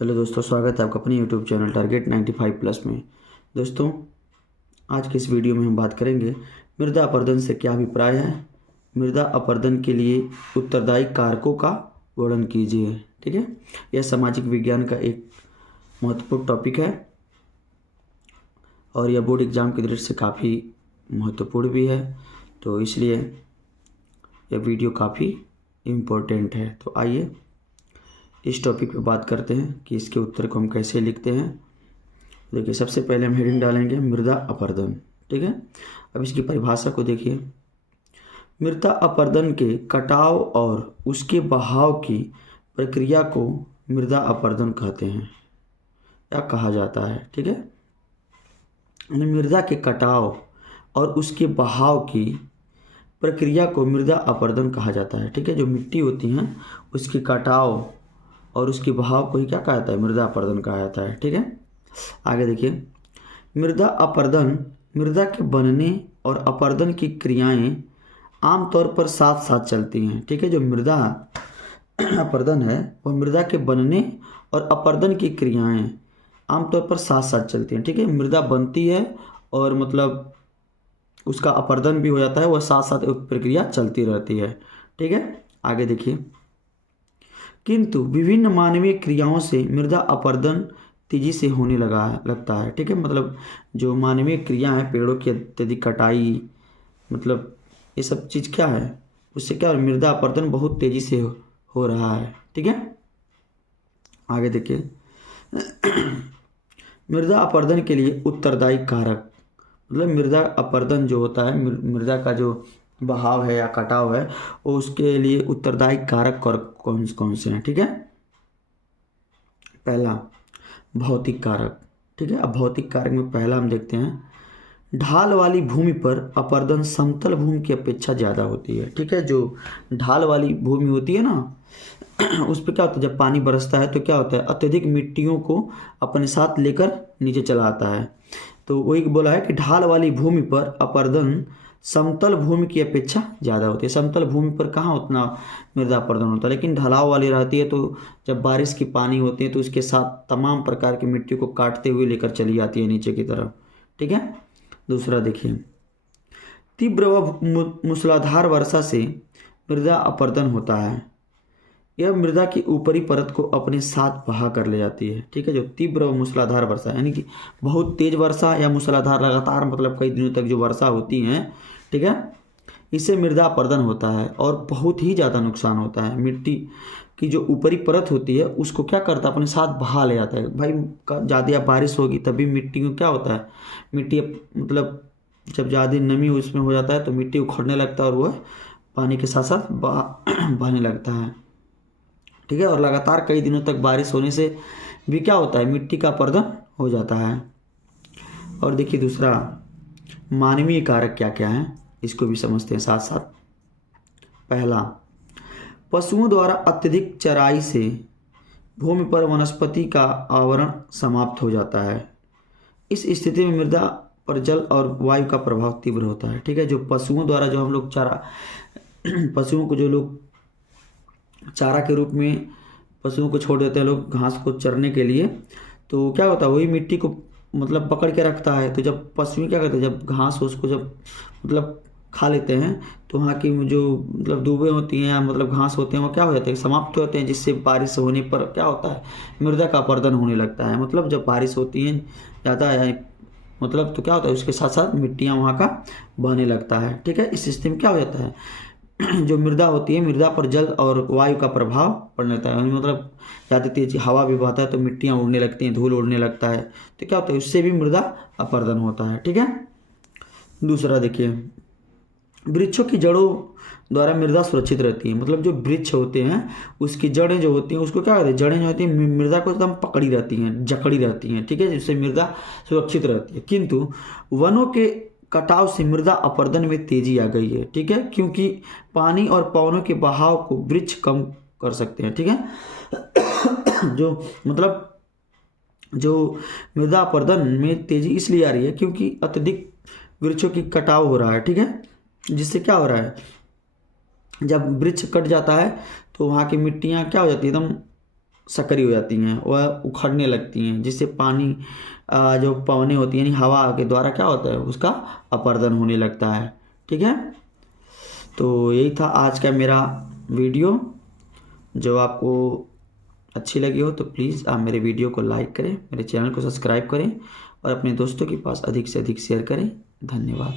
Hello दोस्तों, स्वागत है आपका अपने यूट्यूब चैनल टारगेट 95+ में। दोस्तों, आज के इस वीडियो में हम बात करेंगे मृदा अपरदन से क्या अभिप्राय है। मृदा अपरदन के लिए उत्तरदायी कारकों का वर्णन कीजिए। ठीक है, यह सामाजिक विज्ञान का एक महत्वपूर्ण टॉपिक है और यह बोर्ड एग्जाम की दृष्टि से काफ़ी महत्वपूर्ण भी है, तो इसलिए यह वीडियो काफ़ी इम्पोर्टेंट है। तो आइए इस टॉपिक पे बात करते हैं कि इसके उत्तर को हम कैसे लिखते हैं। देखिए, सबसे पहले हम हेडिंग डालेंगे मृदा अपरदन। ठीक है, अब इसकी परिभाषा को देखिए। मृदा अपरदन के कटाव और उसके बहाव की प्रक्रिया को मृदा अपरदन कहते हैं या कहा जाता है। ठीक है, मृदा के कटाव और उसके बहाव की प्रक्रिया को मृदा अपरदन कहा जाता है। ठीक है, जो मिट्टी होती हैं उसके कटाव और उसके बहाव को ही क्या कहा जाता है, मृदा अपरदन कहा जाता है। ठीक है, आगे देखिए। मृदा अपरदन मृदा के बनने और अपरदन की क्रियाएं आमतौर पर साथ साथ चलती हैं। ठीक है, जो मृदा अपरदन है वह मृदा के बनने और अपरदन की क्रियाएं आमतौर पर साथ साथ चलती हैं। ठीक है, मृदा बनती है और मतलब उसका अपरदन भी हो जाता है, वह साथ साथ एक प्रक्रिया चलती रहती है। ठीक है, आगे देखिए। किंतु विभिन्न मानवीय क्रियाओं से मृदा अपरदन तेजी से होने लगता है। ठीक है, मतलब जो मानवीय क्रिया है, पेड़ों की अत्यधिक कटाई, मतलब ये सब चीज़ क्या है, उससे क्या मृदा अपरदन बहुत तेजी से हो रहा है। ठीक है, आगे देखिए। मृदा अपरदन के लिए उत्तरदायी कारक, मतलब मृदा अपरदन जो होता है, मृदा का जो बहाव है या कटाव है, वो उसके लिए उत्तरदायी कारक कौन कौन से हैं। ठीक है, पहला भौतिक कारक। ठीक है, अब भौतिक कारक में पहला हम देखते हैं ढाल वाली भूमि पर अपरदन समतल भूमि की अपेक्षा ज़्यादा होती है। ठीक है, जो ढाल वाली भूमि होती है ना, उस पर क्या होता है, जब पानी बरसता है तो क्या होता है, अत्यधिक मिट्टियों को अपने साथ लेकर नीचे चला आता है। तो वही बोला है कि ढाल वाली भूमि पर अपरदन समतल भूमि की अपेक्षा ज़्यादा होती है। समतल भूमि पर कहाँ उतना मृदा अपरदन होता है, लेकिन ढलाव वाली रहती है, तो जब बारिश की पानी होती है तो उसके साथ तमाम प्रकार की मिट्टी को काटते हुए लेकर चली जाती है नीचे की तरफ। ठीक है, दूसरा देखिए। तीव्र व मूसलाधार वर्षा से मृदा अपरदन होता है। यह मृदा की ऊपरी परत को अपने साथ बहा कर ले जाती है। ठीक है, जो तीव्र व मूसलाधार वर्षा यानी कि बहुत तेज वर्षा या मूसलाधार लगातार मतलब कई दिनों तक जो वर्षा होती है, ठीक है, इससे मृदा अपरदन होता है और बहुत ही ज़्यादा नुकसान होता है। मिट्टी की जो ऊपरी परत होती है उसको क्या करता है, अपने साथ बहा ले जाता है। भाई ज़्यादा बारिश होगी तभी मिट्टी को क्या होता है, मिट्टी मतलब जब ज़्यादा नमी उसमें हो जाता है तो मिट्टी उखड़ने लगता है और वह पानी के साथ साथ बहने लगता है। ठीक है, और लगातार कई दिनों तक बारिश होने से भी क्या होता है, मिट्टी का अपरदन हो जाता है। और देखिए दूसरा, मानवीय कारक क्या क्या हैं, इसको भी समझते हैं साथ साथ। पहला, पशुओं द्वारा अत्यधिक चराई से भूमि पर वनस्पति का आवरण समाप्त हो जाता है। इस स्थिति में मृदा पर जल और वायु का प्रभाव तीव्र होता है। ठीक है, जो पशुओं द्वारा जो हम लोग चारा पशुओं को जो लोग चारा के रूप में पशुओं को छोड़ देते हैं लोग घास को चरने के लिए, तो क्या होता है, वही मिट्टी को मतलब पकड़ के रखता है। तो जब पशु क्या करते हैं, जब घास उसको जब मतलब खा लेते हैं तो वहाँ की जो मतलब दूबें होती हैं या मतलब घास होते हैं वो क्या हो जाते हैं, समाप्त होते हैं, जिससे बारिश होने पर क्या होता है, मृदा का अपरदन होने लगता है। मतलब जब बारिश होती है ज़्यादा मतलब तो क्या होता है, उसके साथ साथ मिट्टियाँ वहाँ का बहने लगता है। ठीक है, इस स्थिति में क्या हो जाता है, जो मृदा होती है, मृदा पर जल और वायु का प्रभाव पड़ने लगता है। मतलब ज़्यादा तेज हवा भी बहता है तो मिट्टियाँ उड़ने लगती हैं, धूल उड़ने लगता है, तो क्या होता है, उससे भी मृदा अपरदन होता है। ठीक है, दूसरा देखिए, वृक्षों की जड़ों द्वारा मृदा सुरक्षित रहती है। मतलब जो वृक्ष होते हैं उसकी जड़ें जो होती हैं उसको क्या कहते हैं, जड़ें जो होती हैं मृदा को एकदम पकड़ी रहती हैं, जकड़ी रहती हैं। ठीक है, जिससे मृदा सुरक्षित रहती है। किंतु वनों के कटाव से मृदा अपरदन में तेजी आ गई है। ठीक है, क्योंकि पानी और पवनों के बहाव को वृक्ष कम कर सकते हैं। ठीक है, जो मतलब जो मृदा अपरदन में तेजी इसलिए आ रही है क्योंकि अत्यधिक वृक्षों की कटाव हो रहा है। ठीक है, जिससे क्या हो रहा है, जब वृक्ष कट जाता है तो वहाँ की मिट्टियाँ क्या हो जाती है, एकदम सकरी हो जाती हैं, वह उखड़ने लगती हैं, जिससे पानी जो पवनें होती हैं यानी हवा के द्वारा क्या होता है उसका अपर्दन होने लगता है। ठीक है, तो यही था आज का मेरा वीडियो। जो आपको अच्छी लगी हो तो प्लीज़ आप मेरे वीडियो को लाइक करें, मेरे चैनल को सब्सक्राइब करें और अपने दोस्तों के पास अधिक से अधिक शेयर करें। धन्यवाद।